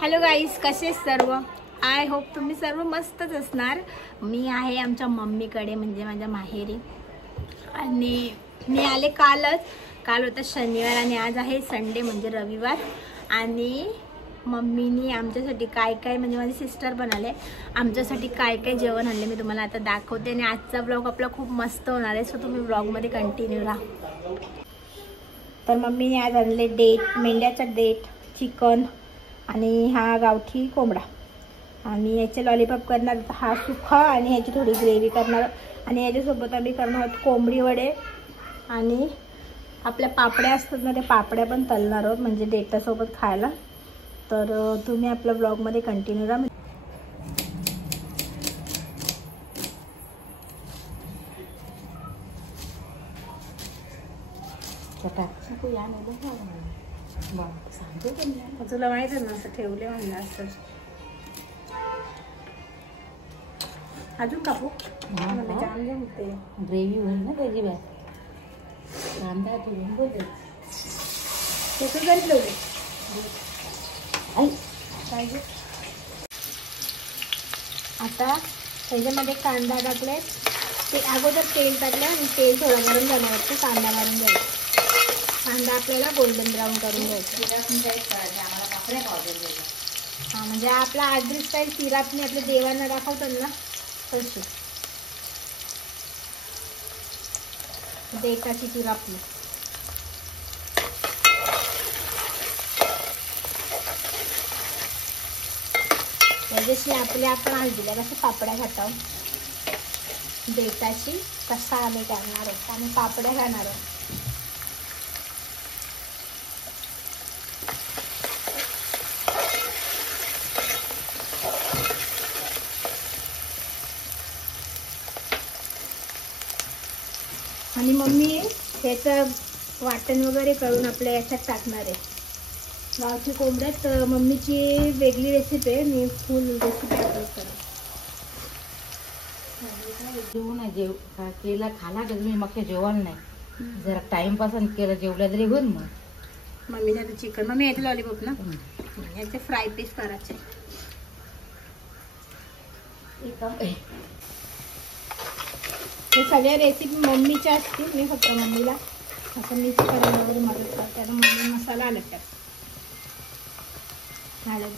Hello गाईस, कसे सर्व? I hope तुम्ही सर्व मस्तच असणार। मी आहे आमच्या मम्मीकडे, म्हणजे माझ्या माहेरी, आणि मी आले काल होता शनिवार आणि आज आहे संडे म्हणजे रविवार। आणि मम्मीनी आमच्यासाठी काय काय, म्हणजे माझी सिस्टर पण आले, आमच्यासाठी काय काय जेवण आणले मी तुम्हाला आता दाखवते। आणि आजचा ब्लॉग आपला खूप मस्त होणार आहे, सो तुम्ही ब्लॉगमध्ये कंटिन्यू राहा। तर मम्मीने आज आणले डेट, मेंढ्याचा डेट, चिकन आणि हा गावठी कोंबडा, आणि याचे लॉलीपॉप करणार, हा सुखा आणि ह्याची थोडी ग्रेव्ही करणार, आणि याच्यासोबत आम्ही करणार आहोत कोंबडी वडे, आणि आपल्या पापड्या असतात ना, त्या पापड्या पण तळणार आहोत म्हणजे डेटासोबत खायला। तर तुम्ही आपल्या ब्लॉगमध्ये कंटिन्यू राहा। तुला माहिती आहे ना, असं ठेवले म्हणलं असं अजून कापू चांगले होते, ग्रेव्ही होईल ना त्याची बॅग। कांदा ठेवून बोलते त्याचं जरी ठेवले पाहिजे। आता त्याच्यामध्ये कांदा टाकले, ते अगोदर तेल टाकलं आणि तेल थोडं गरम झाल्यावरती कांदा मारून घ्यायचा। कांदा आपल्याला गोल्डन ब्राऊन करून घ्यायचा। हां, म्हणजे आपला आगरी स्टाईल सिरापने आपल्या देवांना दाखवतात ना तशी, देखाची सिरापने। त्याच्याशी आपल्या आपण आज दिल्या कसं पापड्या खातो, देठाची कसा आम्ही करणार आहोत, आम्ही पापड्या खाणार आहोत। आणि मम्मी त्याचं वाटण वगैरे करून आपल्या याच्यात टाकणार आहे गावठी कोंबड्यात। मम्मीची वेगळी रेसिपी आहे, मी फुल रेसिपी अपलोड करेन। जेवण केला खाला तर मी मग जेवण नाही, जरा टाइमपास केलं, जेवल्या तरी होईल। मग मम्मीने आता चिकन, मम्मी याचे लॉलीपॉप ना, याचे फ्राय पीस करायचे। हे सगळ्या रेसिपी मम्मीच्या असतील, मी फक्त मम्मीला असं मिक्स करायला वगैरे मदत करते। आता मम्मी मसाला आला त्यात हळद,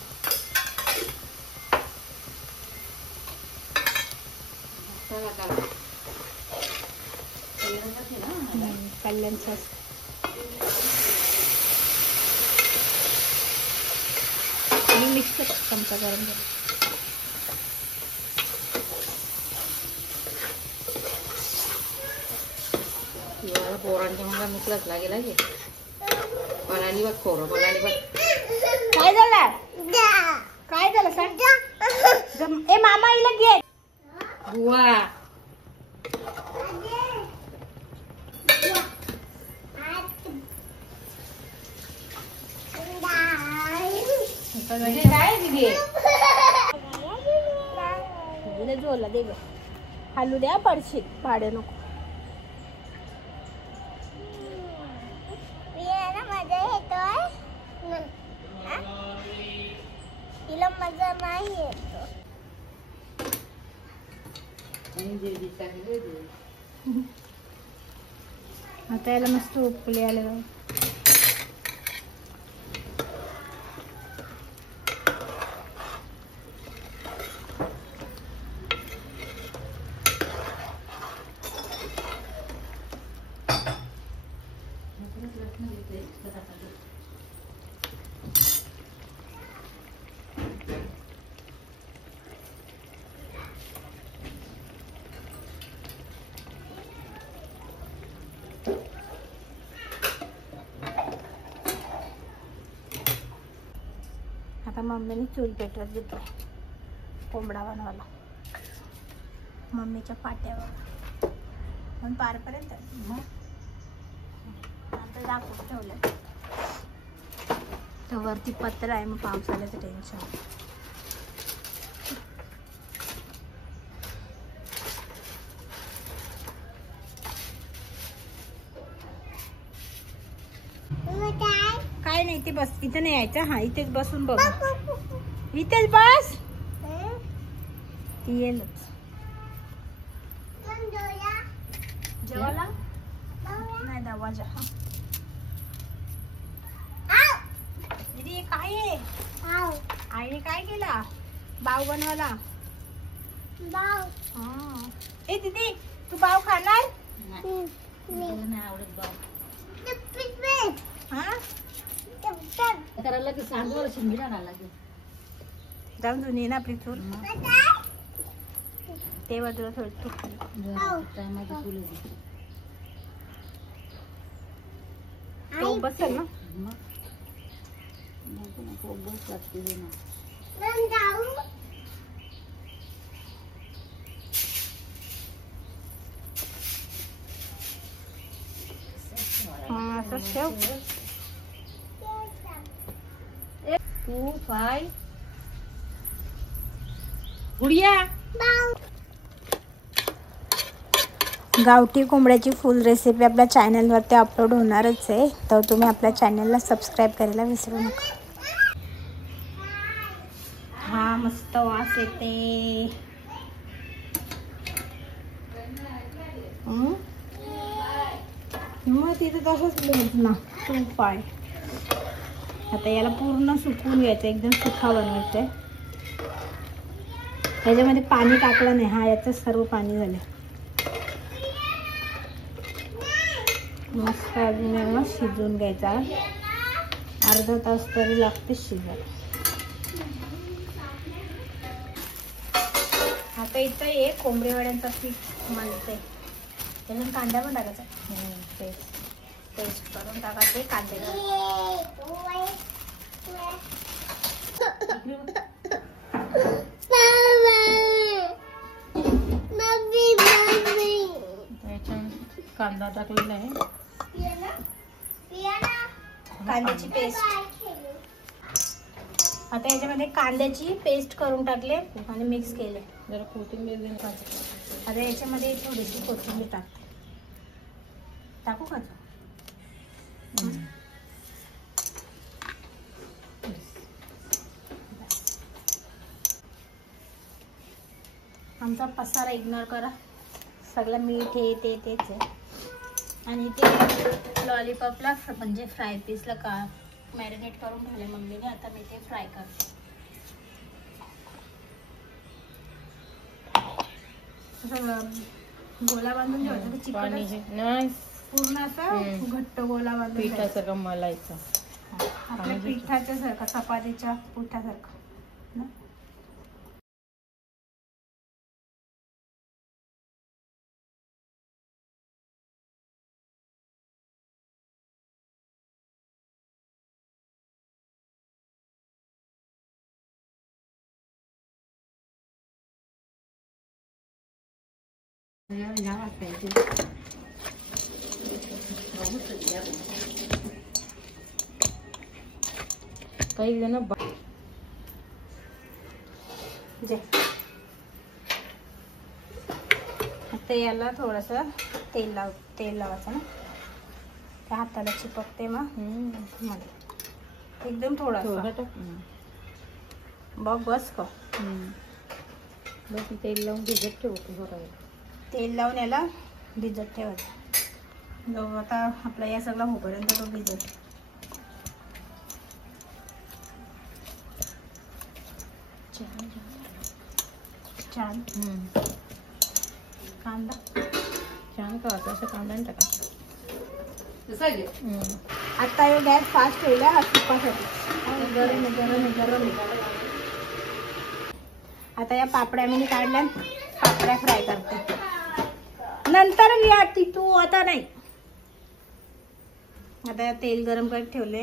कल्याण सॉस, आणि मिक्स चमचा गरम करा। पोरांच्या मला नुकलाच लागेल आहे, पळाली बघ खोरं, पळाली बघ। काय झालं, काय झालं सांग? ए मामा इला घे बुवा, काय जोला दे ग, हालू द्या पडशील, पाड्या नको। तिला मजा नाही येत। आता याला मस्त उकळी आले बघ। आता मम्मीने चूल पेटवत घेतलाय कोंबडा बनवायला, मम्मीच्या पाट्यावर पण पारपर्यंत आता दाखवून ठेवलं। तर वरती पत्र आहे, मग पावसाळ्याचं टेन्शन। काय नाही, ते बस इथे नाही यायचं, हा इथेच बसून बघ। इथेच बस. ती येईलच. जेवायला नाही दरवाजा. दीदी हे काय आहे? आईने काय केला? बाव बनवला. ए दीदी तू बाव खाणार? नाही आवडत बाव. हा करायला की सांगू शिंगीला लागेल. जाऊन जुनी ना आपली चूल. ते बाजूला थोडी टायमाची चूल तो बसेल ना. बस लागते ना. असं ठेव. 2 5 गुडिया. गावठी कोंबड्याची फुल रेसिपी आपल्या चॅनलवरती अपलोड होणारच आहे, तर तुम्ही आपल्या चॅनलला सबस्क्राईब करायला विसरू नका. हा मस्त वास येते. मग तिथं तसंच लिहायच ना 2 5. आता याला पूर्ण सुकवून घ्यायचं, एकदम सुखा बनवायचं आहे. ह्याच्यामध्ये पाणी टाकलं नाही. हा याचं सर्व पाणी झालं. मस्त अजून शिजवून घ्यायचा. अर्धा तास तरी लागते शिजायला. आता इथं हे कोंबडी वड्यांचा पीठ मळते. त्याच्यात कांदा पण टाकायचा. पेस्ट करून टाकायचे कांदे. कांदा टाकलेला आहे. कांद्याची पेस्ट. आता याच्यामध्ये कांद्याची पेस्ट करून टाकले आणि मिक्स केले. जरा कोथिंबीर आता याच्यामध्ये थोडीशी कोथिंबीर टाकते. टाकू का? आमचा पसारा इग्नोर करा. सगळं मीठ हे तेच आहे. आणि ते लॉलीपॉपला म्हणजे फ्राय पीसला का मॅरिनेट करून ठेवले मम्मीने. आता मी ते फ्राय करते. गोला बांधून ठेवायचा. चिकन पूर्ण असं घट्ट गोला बांधून पिठासारखं मलायचं. आपल्या पिठाच्या सारखं, चपातीच्या पिठासारखं ना. काही जण आता याला थोडस तेल लावायचं ना. त्या हाताला चिपकते मग एकदम थोडं बस का. बस तेल लावून भिजत ठेवतो. तेल लावून याला भिजत ठेवायचं. आता आपला या सगळा होईपर्यंत तो भिजत. छान कांदा छान का असं कांदा नाही टाकायचा. आता हे गॅस फास्ट ठेवला सुपासाठी. गरम. आता या पापड्या मी काढल्या. पापड्या फ्राय करते. नंतर घ्या ती तू, आता नाही. आता तेल गरम करत ठेवले.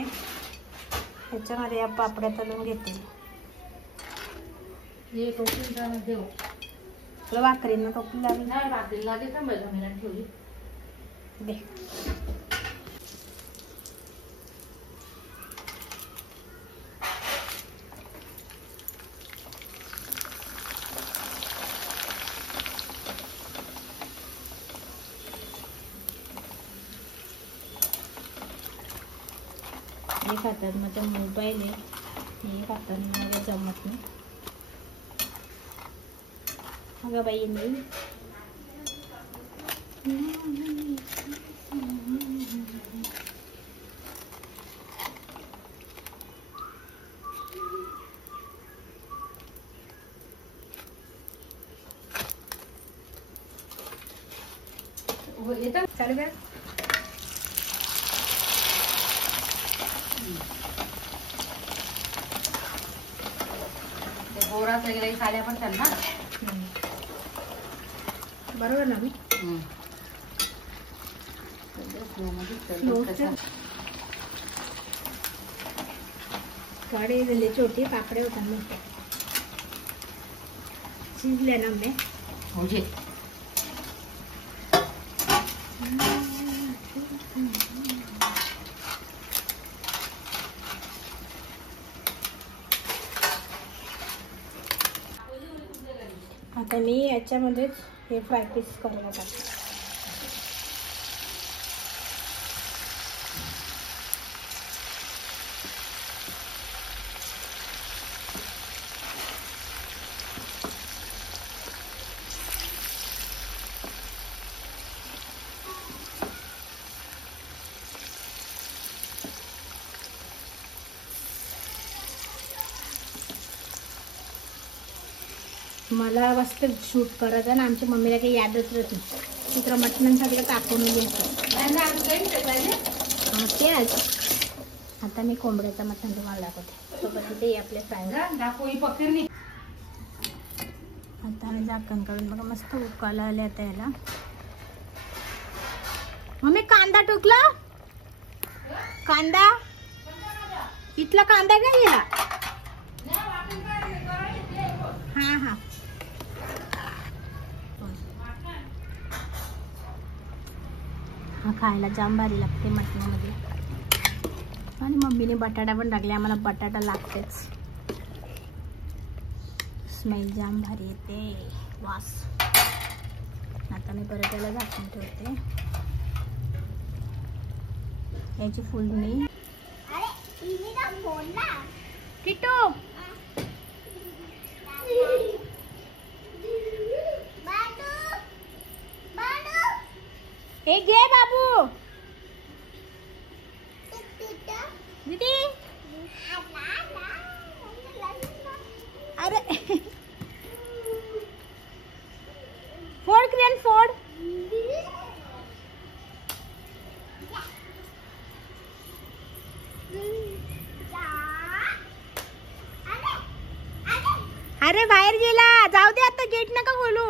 ह्याच्यामध्ये या पापड्या तळून घेते. हे टोपली देऊ. तुला भाकरीनं टोपली लागली? नाही भाकरी लागेल का मला ठेवली दे. एक हातात माझा मोबाईल आहे. हे हाताने मला जमत नाही. अगं बाई मी चालू द्या. बोरा सगळे साड्या पण त्यांना बरोबर ना मी कढई झाली छोटी पापड्या होता मोठ्या शिजल्या ना मी हो जे आता मी याच्यामध्येच हे फ्राय पीस करायला टाकते. मला मस्त शूट करायचं ना आमच्या मम्मीला काही यादच राहत नाही. चित्र मटण सगळं टाकून घ्यायचं. आता मी कोंबड्याचं मटण तुम्हाला दाखवते. तोपर्यंत हे आपले फ्राय आता मी झाकण काढून बघा मस्त उकाला आले. आता याला मम्मी कांदा टोकला. कांदा इथला कांदा काय गेला. हा हा हा खायला जाम भारी लागते मटणामध्ये. आणि मम्मीने बटाटा पण टाकले. आम्हाला बटाटा लागतेच. स्मेल जाम भारी येते वास. आता मी परत त्याला झाकून ठेवते. याची फुलणी किट्टू एक घे बाबू. दीदी अरे फोड़ क्रियन फोड़. अरे बाहेर गेला. जाऊ दे आता गेट नका खोलू.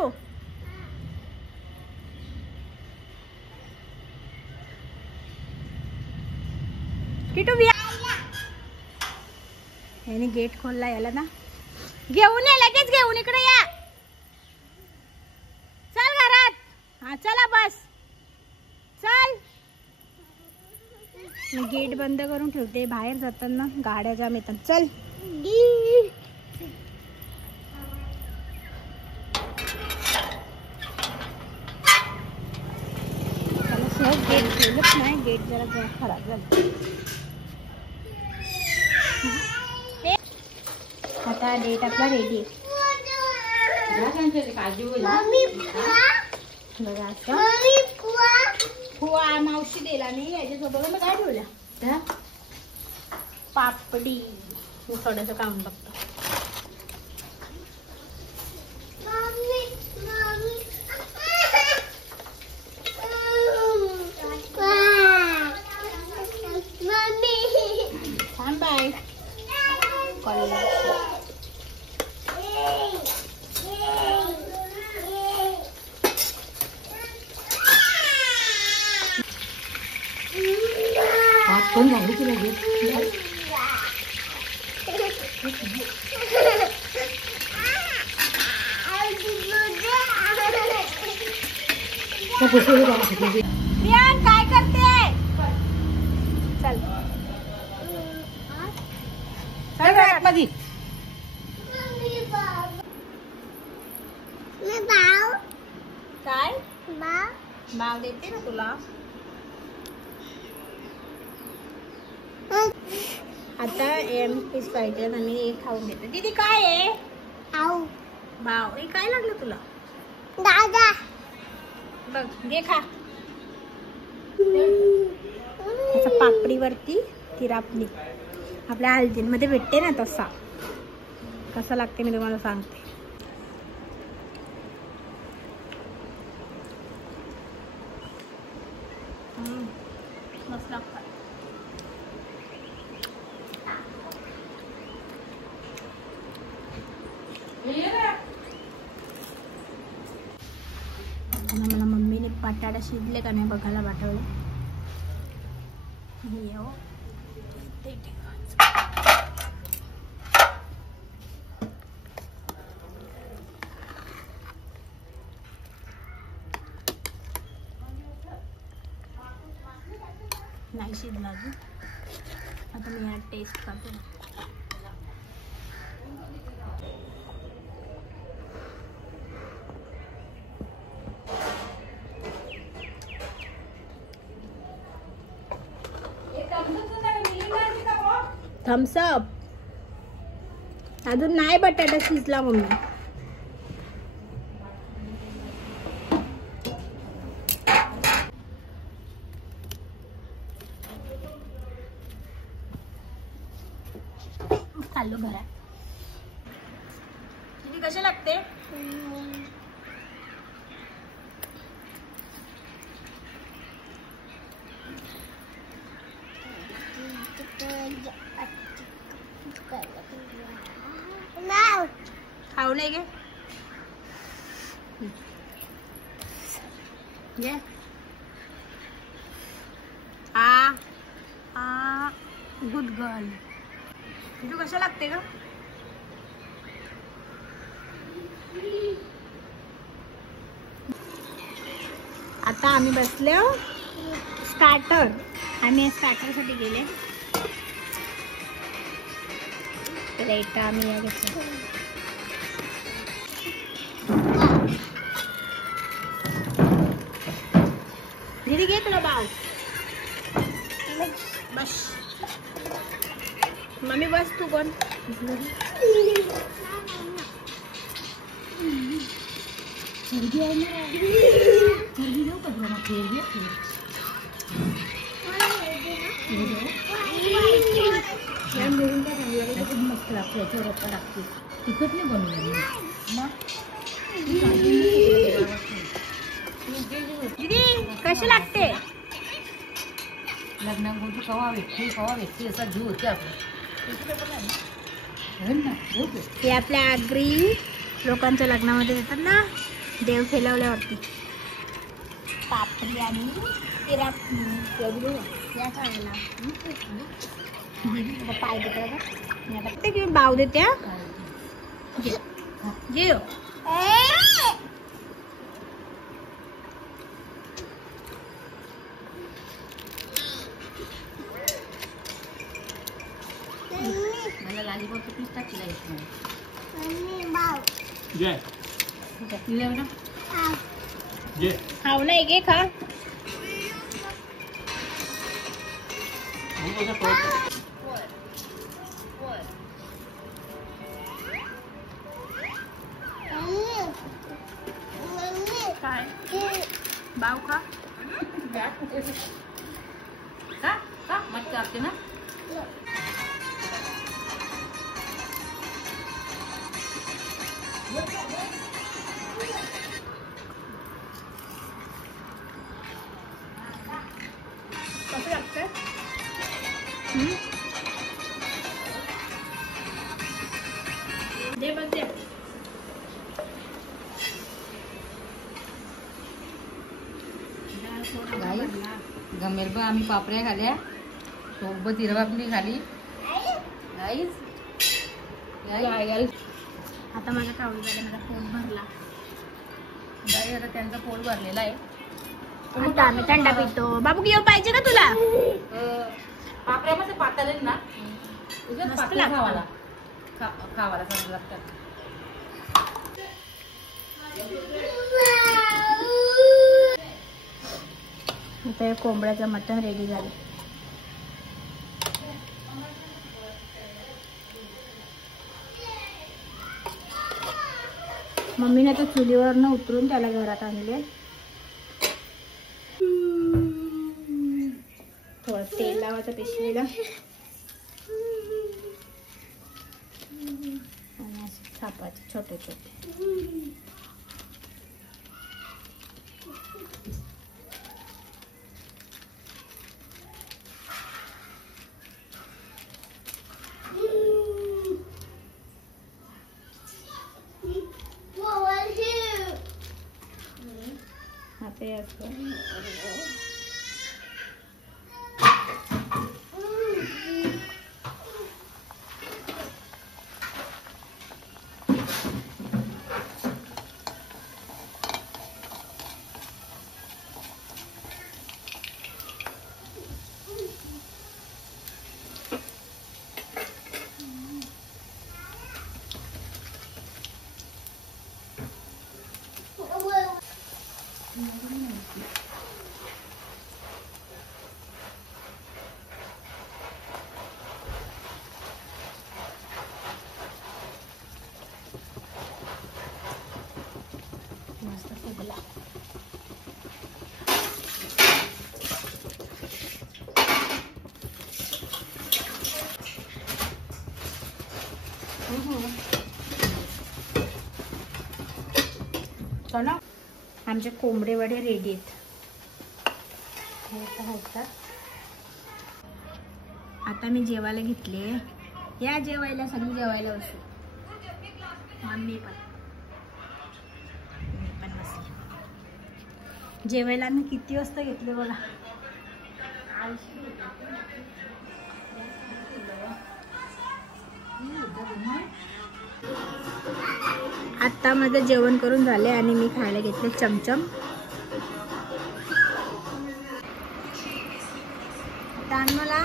याने गेट खोलला. याला ना घेऊन ये. लगेच घेऊन इकडे या. चल घरात. हा चला बस चल. मी गेट बंद करून ठेवते. बाहेर जाताना गाड्या जाम येतात. चल सहज गेट खोलत नाही. गेट जरा खराब झालं. आता डेट आपला रेडी आहे. बघा मावशी दिला नाही. याच्यासोबत मग काय ठेवल्या पापडी. मी थोडंसं खाऊन बघतो. थांब बाय पण झाली की लगेच. प्रियान काय करते. चल चल आतमध्ये. काय बाव देते ना तुला. आता पीस पाहिजे आणि हे खाऊन घेते. दीदी काय आहे? भाव हे काय लागलं तुला? दादा बघ घे खा. त्याचा पापडीवरती तिरापणी आपल्या हल्दीमध्ये भेटते ना तसा. कसा लागते मी तुम्हाला सांगते. मस्त लागतात. मला मम्मीने बटाटा शिजले का नाही बघायला पाठवले. नाही शिजला अजून. आता मी यात टेस्ट करते. थम्सअप अजून नाही बटाटा शिजला मम्मी. चाललो घरात. तुझी कशी लागते? खाऊ नाही गे. Good girl. तुझी कशा लागते का? आता आम्ही बसलो स्टार्टर. आम्ही स्टार्टरसाठी गेले. प्लेट आम्ही या घेतल्या. दीदी घे तुला बाव. बस मम्मी बस तू कोण. मस्त लागते. याच्यावर रप्पा लागते. तिखट नाही बनवलं दीदी कशी लागते? लग्नात बोलतो कवा भेटते असा जीव होते आपला. हे आपल्या आगरी लोकांच्या लग्नामध्ये येतात ना देव खेळवल्यावरती. पापडी आणि या खायला पाय देते का बाव देते. जेव मला लालीपॉप पीस टाकला येत नाही. खाऊ नाही घे खा. काय बाव खा. का मटका असते ना. कसं लागतं? दे बघ दे. गमेल पण आम्ही पापड्या खाल्या सोबत हिरवापणी खाली. आता माझ्या खाऊन झालं. माझा पोट भरला. आता त्यांचा पोट भरलेला आहे. आता आम्ही थंडा पितो. बाबू घेऊ पाहिजे का तुला? पापड्यामध्ये पातळ ना मस्त खावाला चांगलं लागतात. इथे कोंबड्याचं मटण रेडी झालं. मम्मीने तर चुलीवरनं उतरून त्याला घरात आणले. थोडं तेल लावायचं पिशवीला आणि असे थापायचे छोटे छोटे. ते असं मस्त फुगला. चला आमचे कोंबडे वडे रेडी आहेत. आता मी जेवायला घेतले. या जेवायला, सगळी जेवायला बसू. मम्मी पण जेवायला. आम्ही किती वाजता घेतले बघा. आता माझं जेवण करून झाले आणि मी खायला घेतले चमचम. आता मला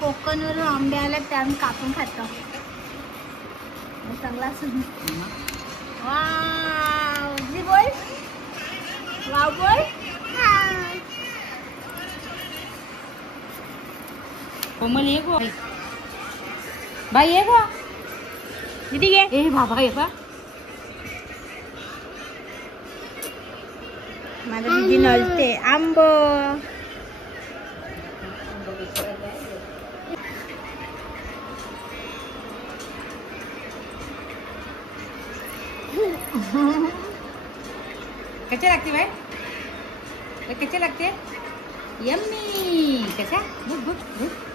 कोकणवरून आंबे आले त्या आम्ही कापून खातो. चांगला वाव जी बोल. वाव बोल. कोमल ये गो बाई, ये गो दीदी घे. ए बाबा ये बा. माझा दीदी नलते आंब. कच्चे लागते बाई, कच्चे लागते. यम्मी. कशा गुड गुड गुड.